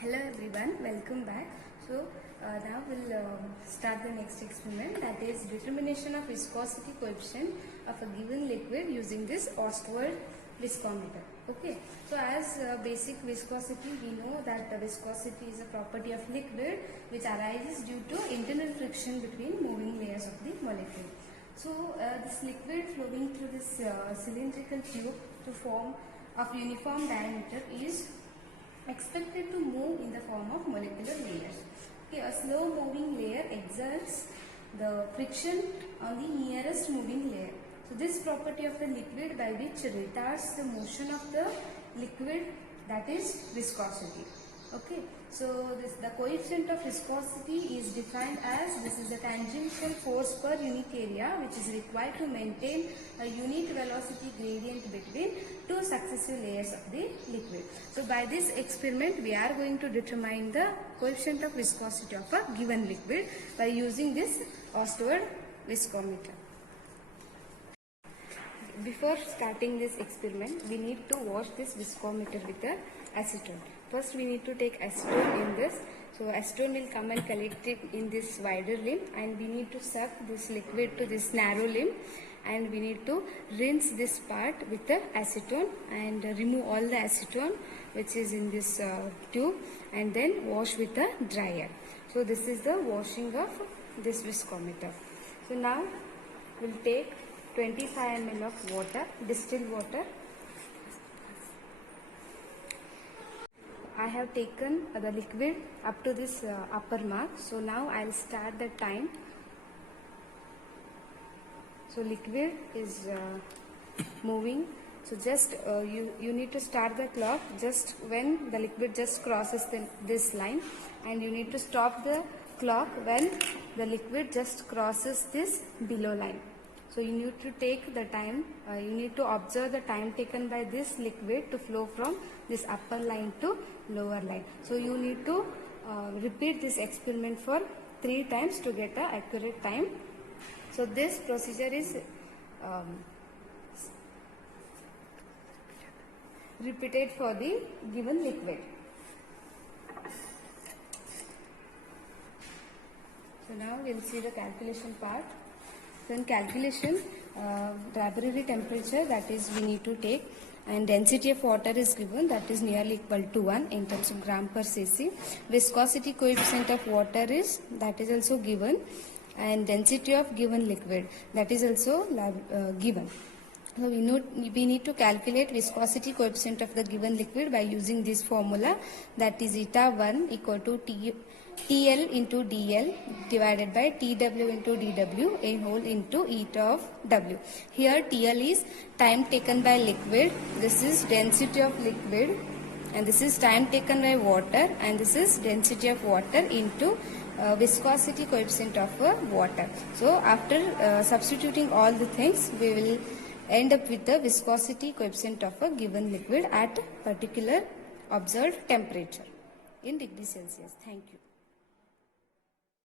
Hello everyone, welcome back. So now we'll start the next experiment, that is determination of viscosity coefficient of a given liquid using this Ostwald viscometer. Okay, so as basic viscosity, we know that the viscosity is a property of liquid which arises due to internal friction between moving layers of the molecule. So this liquid flowing through this cylindrical tube to form of uniform diameter is expected to move in the form of molecular layers. Okay, a slow moving layer exerts the friction on the nearest moving layer. So this property of the liquid by which retards the motion of the liquid, that is viscosity. Okay, so the coefficient of viscosity is defined as, this is the tangential force per unit area which is required to maintain a unit velocity gradient between two successive layers of the liquid. So by this experiment we are going to determine the coefficient of viscosity of a given liquid by using this Ostwald viscometer. Before starting this experiment, we need to wash this viscometer with the acetone. First we need to take acetone in this. So acetone will come and collect it in this wider limb, and we need to suck this liquid to this narrow limb, and we need to rinse this part with the acetone and remove all the acetone which is in this tube, and then wash with the dryer. So this is the washing of this viscometer. So now we'll take 25 ml of water, distilled water. I have taken the liquid up to this upper mark. So now I'll start the time. So liquid is moving. So just you need to start the clock just when the liquid just crosses this line, and you need to stop the clock when the liquid just crosses this below line. So you need to take the time, you need to observe the time taken by this liquid to flow from this upper line to lower line. So you need to repeat this experiment for 3 times to get an accurate time. So this procedure is repeated for the given liquid. So now we will see the calculation part. So in calculation, Rabelais temperature, that is we need to take, and density of water is given, that is nearly equal to 1 in terms of gram per cc. Viscosity coefficient of water is, that is also given, and density of given liquid, that is also given. So we need to calculate viscosity coefficient of the given liquid by using this formula, that is eta 1 equal to TL into DL divided by TW into DW a whole into eta of W. Here TL is time taken by liquid, this is density of liquid, and this is time taken by water, and this is density of water into viscosity coefficient of water. So after substituting all the things, we will end up with the viscosity coefficient of a given liquid at particular observed temperature in degrees Celsius. Thank you.